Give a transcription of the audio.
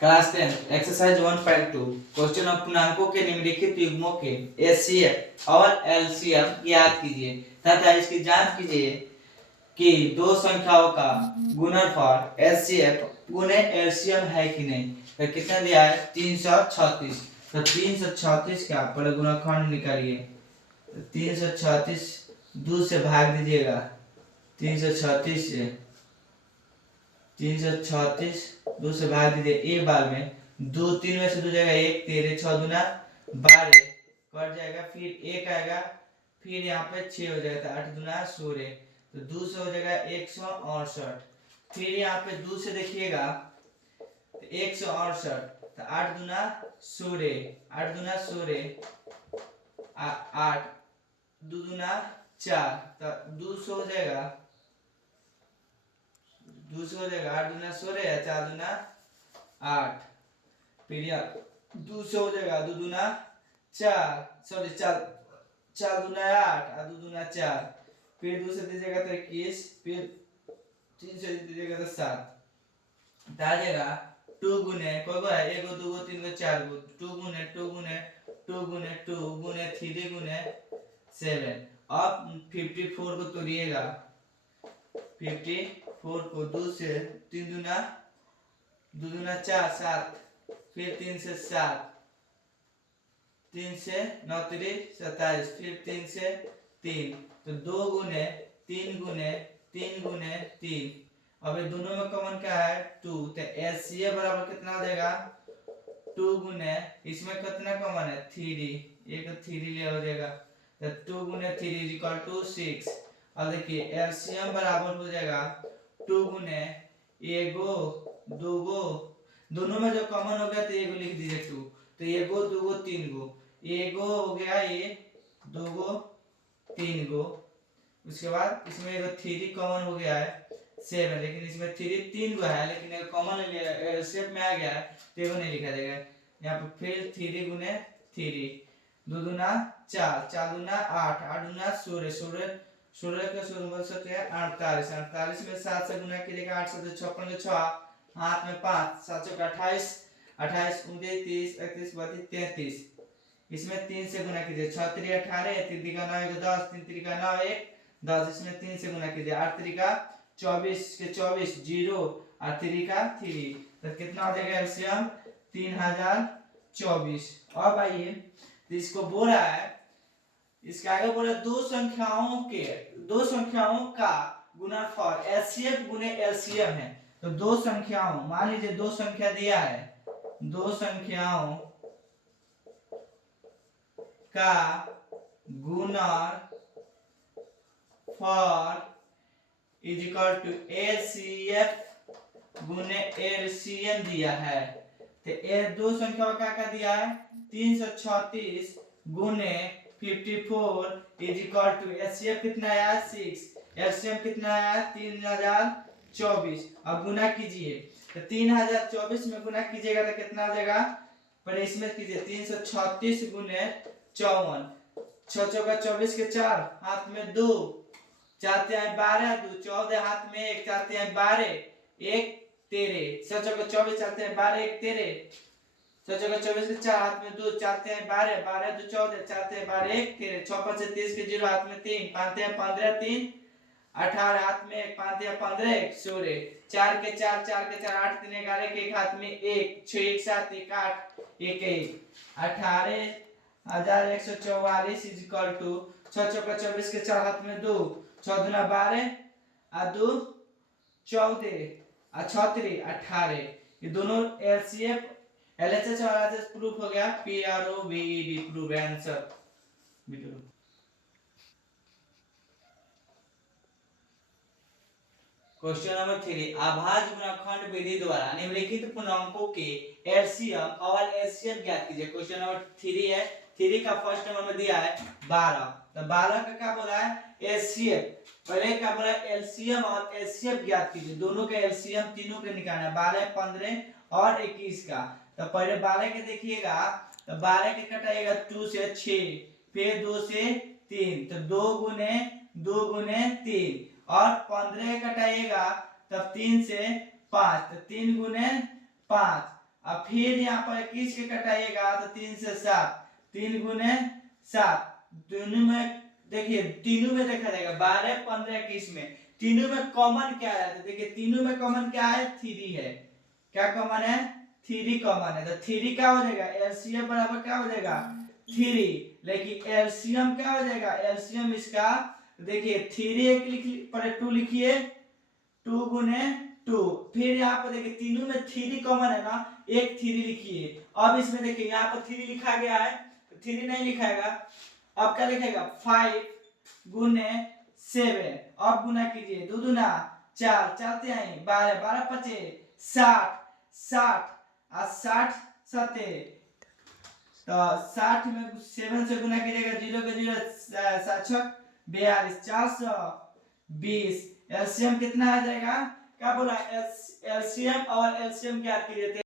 Class 10 exercise 1.2 question of पूर्णांकों के निम्नलिखित युग्मों के एचसीएफ और एलसीएम ज्ञात कीजिए तथा इसकी जांच कीजिए कि दो संख्याओं का गुणनफल एचसीएफ गुणे एलसीएम है कि नहीं। तो कितना दिया है 336। तो 336 का पहले गुणनखंड निकालिए। 336 2 से भाग दीजिएगा। 336 से 336 2 से भाग दीजिए। एक बार में 2 3 में से 2 जाएगा 1 13 6 दूना 12 कट जाएगा। फिर 1 आएगा, फिर यहाँ पे 6 हो जाएगा, 8 दूना 16। तो 2 से हो जाएगा 168। फिर यहाँ पे 2 से देखिएगा तो 168। तो 8 दूना 16, 8 दूना 16 8 2 दूना 4। तो 200 हो जाएगा, 200 हो जाएगा। 8 दूना 16, 4 दूना 8। फिर यहाँ 200 हो जाएगा, 2 दूना 4, सॉरी 4 दूना 8 और 2 दूना 4। फिर 2 से दीजिएगा तो 21, फिर 3 से दीजिएगा तो 7। आ जाएगा 2 गुने कोई को है 1 2 3 4 2 गुने 2 गुने 2 गुने 2 गुने 3 गुने 7। अब 54 को तोड़िएगा। 54 को 2 से 3 दूना 2 दूना 4 7, फिर 3 से 7, 3 से 9 3 27, फिर 3 से 3। तो 2 गुने 3 गुने 3 गुने 3। अब ये दोनों में कॉमन क्या है 2। तो एचसीएफ बराबर कितना हो जाएगा 2 गुने इसमें कितना कॉमन है 3, एक 3 ले हो जाएगा। तो 2 गुने 3 इक्वल टू 6। अब देखिए एलसीएम बराबर हो जाएगा 2 गुने एगो दूगो, दोनों में जो कॉमन हो गया तो एगो लिख दीजिए 2। तो एगो दूगो 3 गो, एगो हो गया ये, दूगो 3 गो। उसके बाद इसमें एगो 3 कॉमन हो गया है 7, लेकिन इसमें 3 गो है, लेकिन एगो कॉमन शेप में आ गया है तो एगो नहीं लिखा जाएगा। यहाँ पे फिर 3 गुने 3, 2 दूना 4, 4 दूना 8, 8 दूना 16, 16 का 16 बोल सकते हैं 48, 48 में 7 से गुना कीजिएगा। 8 7 56 के 6, हाथ में 5, 7 चौका 28, 28 29 30 31 32 33। इसमें 3 से गुना कीजिए। 6 3 18, 3 3 9 1 10, 3 3 9 1 10। इसमें 3 से गुना कीजिए। 8 3 24 के 24 0 और 3 का 3। तो कितना हो जाएगा एलसीएम 3024। अब आइए तो इसको बोल रहा है, इसके आगे बोला दो संख्याओं का गुणनफल एचसीएफ गुने एलसीएम है। तो दो संख्याओं, मान लीजिए दो संख्या दिया है, दो संख्याओं का गुणनफल इज इक्वल टू एचसीएफ गुने एलसीएम दिया है। तो ये दो संख्याओं का क्या दिया है 336 गुने 54 इज इक्वल टू एचसीएफ कितना आया 6, एलसीएम कितना आया 3024। अब गुना कीजिए तो 3024 में गुना कीजिएगा तो कितना आ जाएगा, पर इसमें कीजिए 336 गुने 54, 6 चौका 24 के 4, हाथ में 2, 4 तिहाई 12, 2 14, हाथ में 1, 4 तिहाई 12 1 13, 6 चौका 24, 4 तिहाई 12 1 13, 6 चौका 24 के 4, हाथ में 2, 4 तिहाई 12 12 2 14, 4 तिहाई 12 1 13, 6 5 से 30 के 0, हाथ में 3, 5 तिहाई 15 3 18, हाथ में 1, 5 तिहाई 15 1 16, 4 के 4 4 के 4 8 3 11 के 1, हाथ में 1 6 1 7 1 8 1 1 18144 इज इक्वल टू 6 चौका 24 के 4, हाथ में 2, 6 दूना 12 और 2 14 और 6 3 18। ये दोनों एलसीएफ एलएचएस और आरएचएस प्रूफ हो गया। PROVED proof answer. Question number 3, अभाज्य गुणनखंड विधि द्वारा निम्नलिखित पूर्णांकों के एलसीएम और एलसीएम ज्ञात कीजिए। क्वेश्चन नंबर 3 है, 3 का फर्स्ट नंबर में दिया है 12। तो 12 का क्या बोला है एलसीएम, पहले क्या बोला एलसीएम और एलसीएम ज्ञात कीजिए। दोनों के एलसीएम तीनों के निकालना, 12 15 और 21 का। तो पहले 12 के देखिएगा, तो 12 के कटाइएगा 2 से 6, फिर 2 से 3, तो 2 गुने 3, और 15 कटाइएगा तब 3 से 5, तो 3 गुने 5, अब फिर यहाँ पर 21 के कटाइएगा तो 3 से 7, 3 गुने 7, दोनों में देखिए तीनों में देखा जाएगा 12, 15, 21 में तीनों में कॉमन क्या है, तो देखिए तीनों में कॉमन क्या है, 3 है। क्या कॉमन है, 3 कॉमन है, तो 3 क्या हो जाएगा, एलसीएम बराबर क्या हो जाएगा 3, लेकिन एलसीएम क्या हो जाएगा, एलसीएम इसका देखिए 3 एक लिख पर 2 लिखिए, 2 गुने 2, फिर यहाँ पर देखिए तीनों में 3 कॉमन है ना, एक 3 लिखिए। अब इसमें देखिए यहाँ पर 3 लिखा गया है, तो 3 नहीं लिखाएगा, अब क्या लिखेगा 5 गुने 7, अब गुना कीजिए, 2 दूना 4, 4 तिहाई 12, 12 पचे 60, 60 और 60 सते, तो 60 में 7 से गुना कीजिएगा, 0 के 0 7 42, 420, एलसीएम कितना आ जाएगा, क्या बोला एलसीएम और एलसीएम क्या कीजिए